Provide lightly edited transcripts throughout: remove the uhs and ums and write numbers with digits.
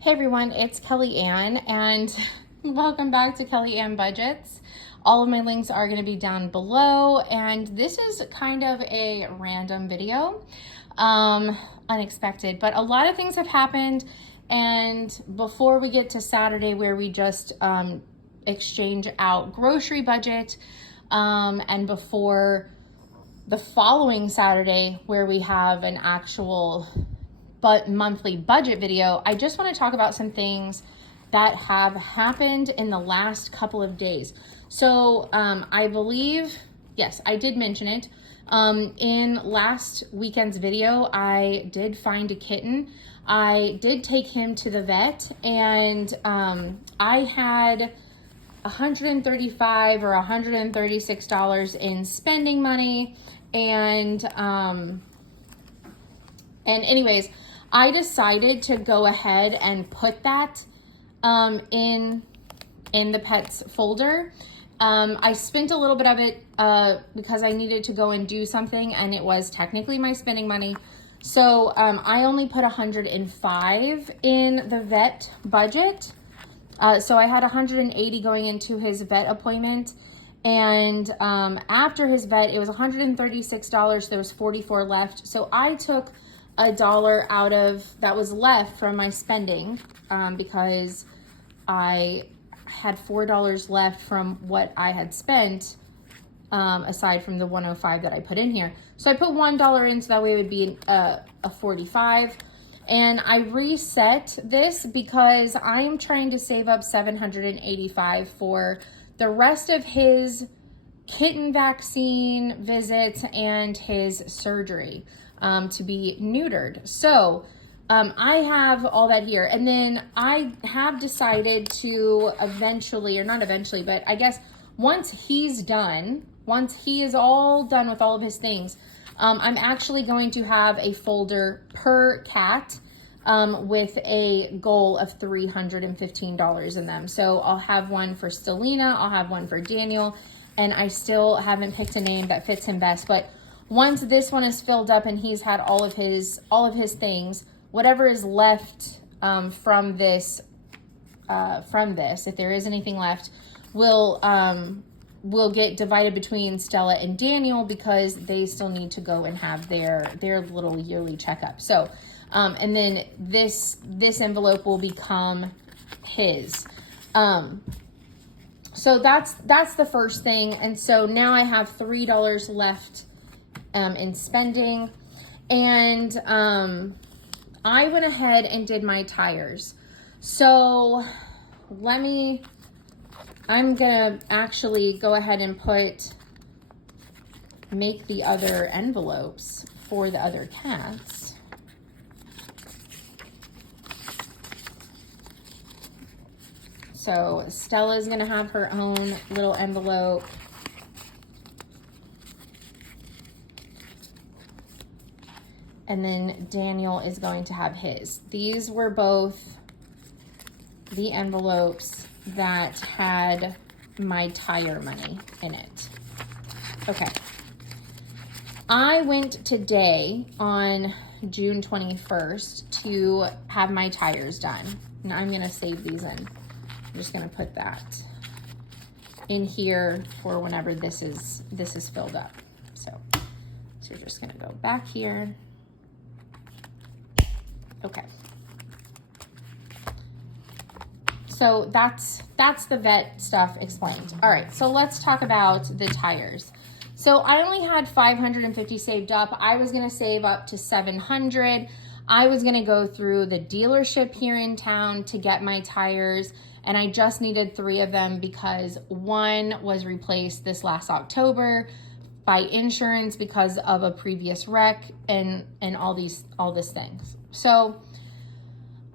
Hey everyone, it's Kelly Ann and welcome back to Kelly Ann Budgets. All of my links are going to be down below, and this is kind of a random video, unexpected, but a lot of things have happened. And before we get to Saturday where we just exchange out grocery budget, and before the following Saturday where we have an actual monthly budget video, I just want to talk about some things that have happened in the last couple of days. So I believe, yes, I did mention it. In last weekend's video, I did find a kitten. I did take him to the vet, and I had $135 or $136 in spending money. And anyways, I decided to go ahead and put that in the pets folder. I spent a little bit of it because I needed to go and do something, and it was technically my spending money. So I only put $105 in the vet budget. So I had $180 going into his vet appointment. And after his vet, it was $136. There was $44 left. So I took $1 out of that was left from my spending because I had $4 left from what I had spent, aside from the $105 that I put in here. So I put $1 in, so that way it would be a $45. And I reset this because I'm trying to save up $785 for the rest of his kitten vaccine visits and his surgery to be neutered. So I have all that here. And then I have decided to eventually, or not eventually, but I guess once he is all done with all of his things, I'm actually going to have a folder per cat with a goal of $315 in them. So I'll have one for Stelina, I'll have one for Daniel, and I still haven't picked a name that fits him best. But once this one is filled up and he's had all of his things, whatever is left from this, if there is anything left, will get divided between Stella and Daniel because they still need to go and have their little yearly checkup. So, and then this envelope will become his. So that's the first thing. And so now I have $3 left in spending. And I went ahead and did my tires. So I'm gonna actually go ahead and make the other envelopes for the other cats. So Stella's gonna have her own little envelope. And then Daniel is going to have his. These were both the envelopes that had my tire money in it. Okay. I went today on June 21st to have my tires done. Now I'm gonna save these in. I'm just gonna put that in here for whenever this is filled up. So you're just gonna go back here. Okay. So that's the vet stuff explained. All right, so let's talk about the tires. So I only had $550 saved up. I was gonna save up to $700. I was gonna go through the dealership here in town to get my tires, and I just needed 3 of them because one was replaced this last October by insurance because of a previous wreck and all these things. So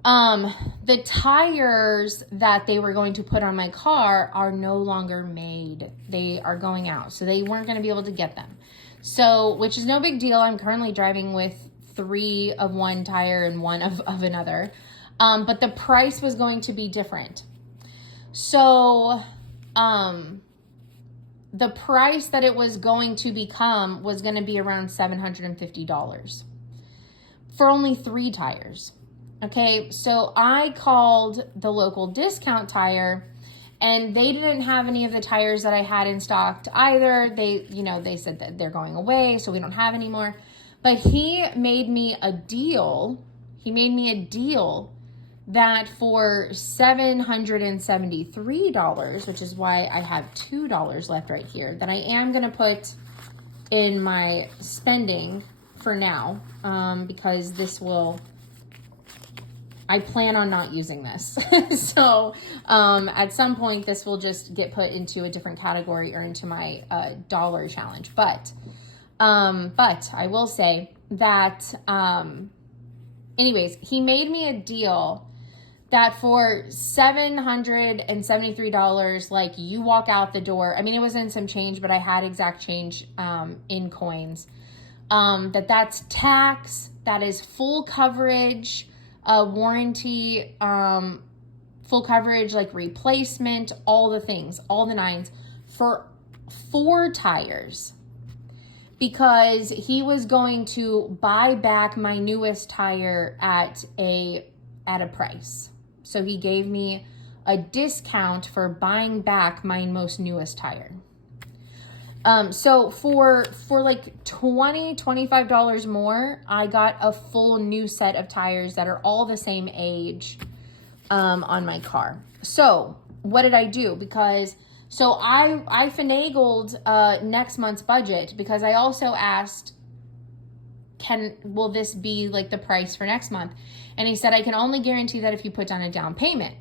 the tires that they were going to put on my car are no longer made. They are going out. So they weren't going to be able to get them. So, which is no big deal. I'm currently driving with 3 of one tire and 1 of another. But the price was going to be different. So, the price that it was going to become was going to be around $750 for only 3 tires. Okay, so I called the local discount tire and they didn't have any of the tires that I had in stock either. They said that they're going away, so we don't have any more. But he made me a deal. He made me a deal that for $773, which is why I have $2 left right here, that I am going to put in my spending for now, because I plan on not using this. So at some point, this will just get put into a different category or into my dollar challenge. But I will say that, anyways, he made me a deal that for $773, like, you walk out the door. I mean, it was in some change, but I had exact change in coins. That's tax, that is full coverage, warranty, full coverage, like replacement, all the things, all the nines, for 4 tires. Because he was going to buy back my newest tire at a price. So he gave me a discount for buying back my most newest tire. So for like $20, $25 more, I got a full new set of tires that are all the same age on my car. So what did I do? So I finagled next month's budget, because I also asked, will this be like the price for next month? And he said, I can only guarantee that if you put down a down payment.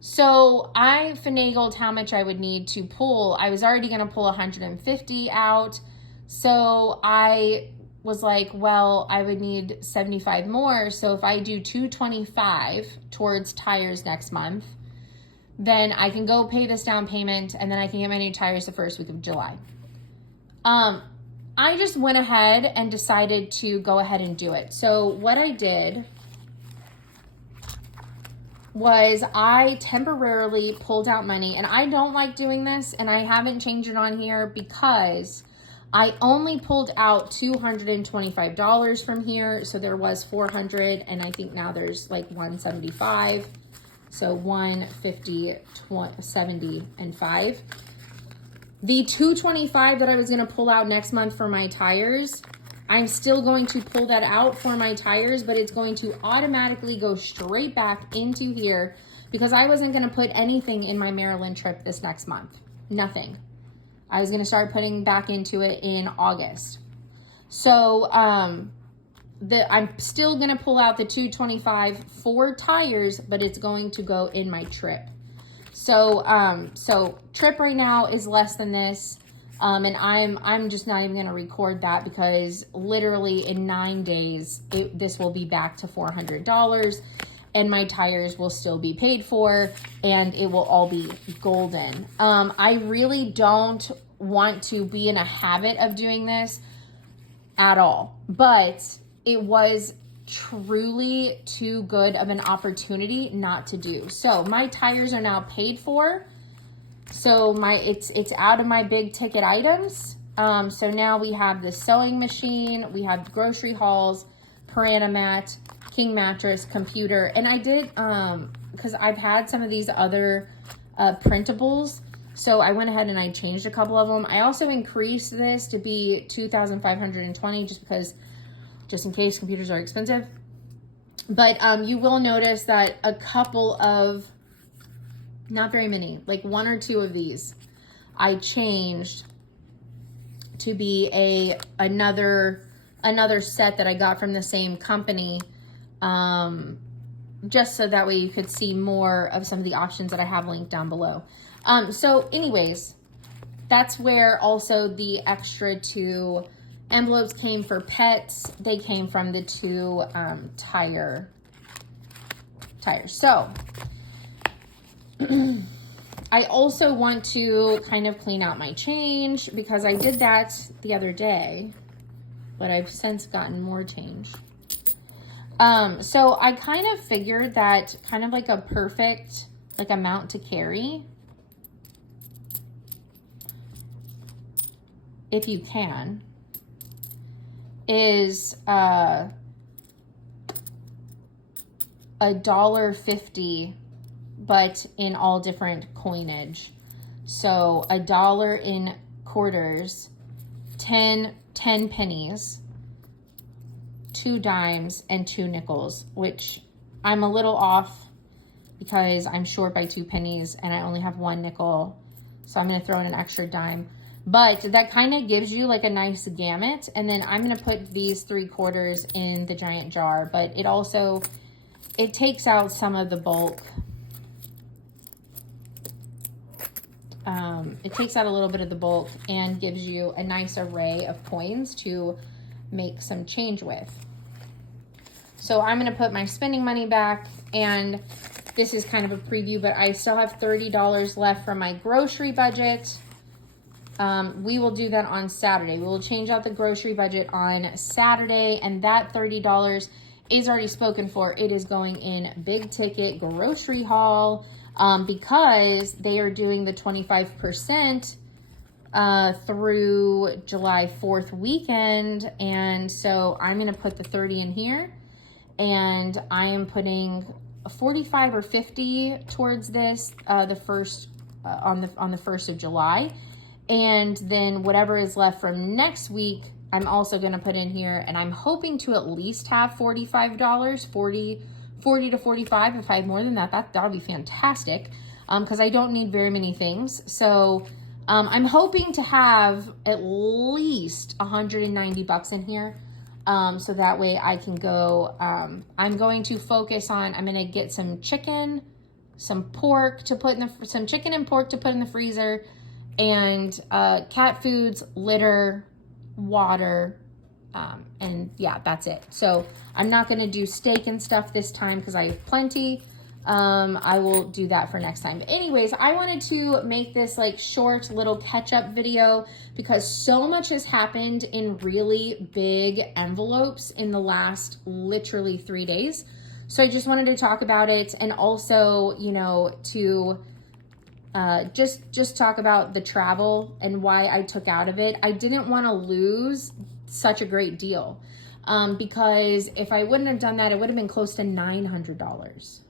So I finagled how much I would need to pull. I was already going to pull 150 out. So I was like, well, I would need 75 more. So if I do 225 towards tires next month, then I can go pay this down payment, and then I can get my new tires the first week of July. I just went ahead and decided to go ahead and do it. So what I did was I temporarily pulled out money, and I don't like doing this, and I haven't changed it on here because I only pulled out $225 from here. So there was 400, and I think now there's like 175. So 150, 70, and 5. The 225 that I was going to pull out next month for my tires, I'm still going to pull that out for my tires, but it's going to automatically go straight back into here, because I wasn't going to put anything in my Maryland trip this next month. Nothing. I was going to start putting back into it in August. So I'm still going to pull out the 225 for tires, but it's going to go in my trip. So trip right now is less than this. And I'm just not even going to record that, because literally in 9 days, this will be back to $400, and my tires will still be paid for, and it will all be golden. I really don't want to be in a habit of doing this at all, but it was truly too good of an opportunity not to do. So my tires are now paid for. So it's out of my big ticket items. So now we have the sewing machine, we have grocery hauls, Piranha mat, king mattress, computer. And I did, because I've had some of these other printables. So I went ahead and I changed a couple of them. I also increased this to be 2,520 just in case computers are expensive. But you will notice that a couple of, not very many, like 1 or 2 of these, I changed to be another set that I got from the same company, just so that way you could see more of some of the options that I have linked down below. So anyways, that's where also the extra 2 envelopes came for pets. They came from the 2 tires. So I also want to kind of clean out my change, because I did that the other day, but I've since gotten more change. So I kind of figured that kind of like a perfect like amount to carry, if you can, is $1.50, but in all different coinage. So $1 in quarters, 10 pennies, 2 dimes, and 2 nickels, which I'm a little off because I'm short by 2 pennies and I only have 1 nickel. So I'm going to throw in an extra dime. But that kind of gives you like a nice gamut. And then I'm going to put these 3/4 in the giant jar. But it also, it takes out some of the bulk. It takes out a little bit of the bulk and gives you a nice array of coins to make some change with. So I'm going to put my spending money back, and this is kind of a preview, but I still have $30 left from my grocery budget. We will do that on Saturday. We will change out the grocery budget on Saturday, and that $30 is already spoken for. It is going in big ticket grocery haul because they are doing the 25% through July 4th weekend. And so I'm going to put the 30 in here, and I am putting 45 or 50 towards this on the 1st of July. And then whatever is left from next week, I'm also going to put in here, and I'm hoping to at least have $45, 40 to 45. If I have more than that, that'll be fantastic, because I don't need very many things. So I'm hoping to have at least $190 in here, so that way I can go. I'm going to focus on, I'm going to get some chicken, some pork to put in some chicken and pork to put in the freezer, and cat foods, litter, water, and yeah, that's it. So I'm not going to do steak and stuff this time because I have plenty. I will do that for next time. But anyways, I wanted to make this like short little catch-up video because so much has happened in really big envelopes in the last literally 3 days. So I just wanted to talk about it, and also, you know, to just talk about the travel and why I took out of it. I didn't want to lose such a great deal, because if I wouldn't have done that, it would have been close to $900,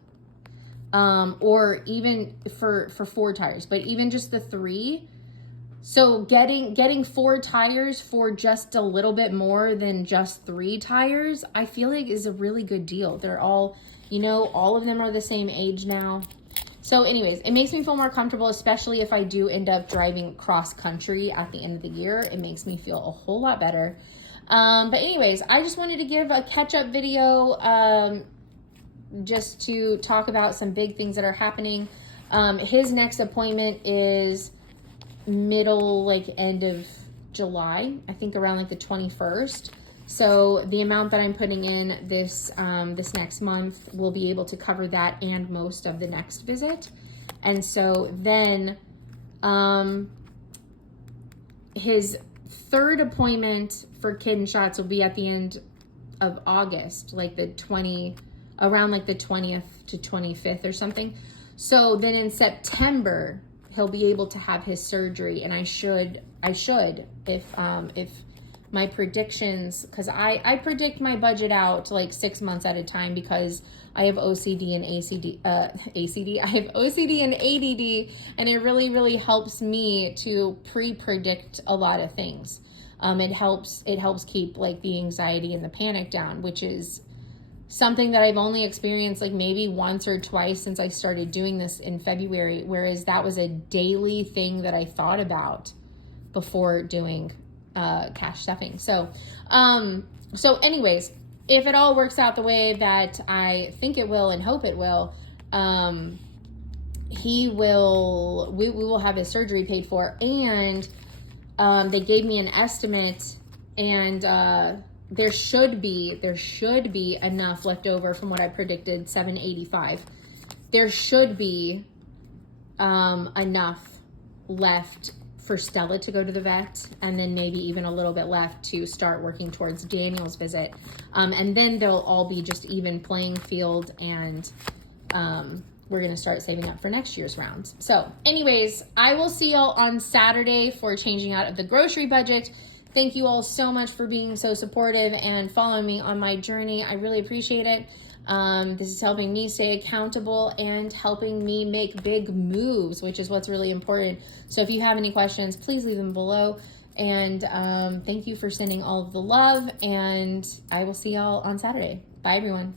or even for 4 tires, but even just the 3. So getting 4 tires for just a little bit more than just 3 tires, I feel like is a really good deal. They're all, you know, all of them are the same age now. So anyways, it makes me feel more comfortable, especially if I do end up driving cross country at the end of the year. It makes me feel a whole lot better. But anyways, I just wanted to give a catch-up video, just to talk about some big things that are happening. His next appointment is end of July, I think around like the 21st. So the amount that I'm putting in this next month will be able to cover that and most of the next visit. And so then his 3rd appointment for kidney shots will be at the end of August, like around like the 20th to 25th or something. So then in September, he'll be able to have his surgery, and I should, if my predictions, because I predict my budget out like 6 months at a time because I have OCD and ACD. I have OCD and ADD, and it really, really helps me to pre-predict a lot of things. It helps keep like the anxiety and the panic down, which is something that I've only experienced like maybe once or twice since I started doing this in February, whereas that was a daily thing that I thought about before doing cash stuffing. So anyways, if it all works out the way that I think it will and hope it will, we will have his surgery paid for, and they gave me an estimate, and there should be enough left over from what I predicted, $785. There should be enough left for Stella to go to the vet, and then maybe even a little bit left to start working towards Daniel's visit. And then they'll all be just even playing field, and we're going to start saving up for next year's rounds. So anyways, I will see y'all on Saturday for changing out of the grocery budget. Thank you all so much for being so supportive and following me on my journey. I really appreciate it. This is helping me stay accountable and helping me make big moves, which is what's really important. So if you have any questions, please leave them below. And thank you for sending all of the love, and I will see y'all on Saturday. Bye, everyone.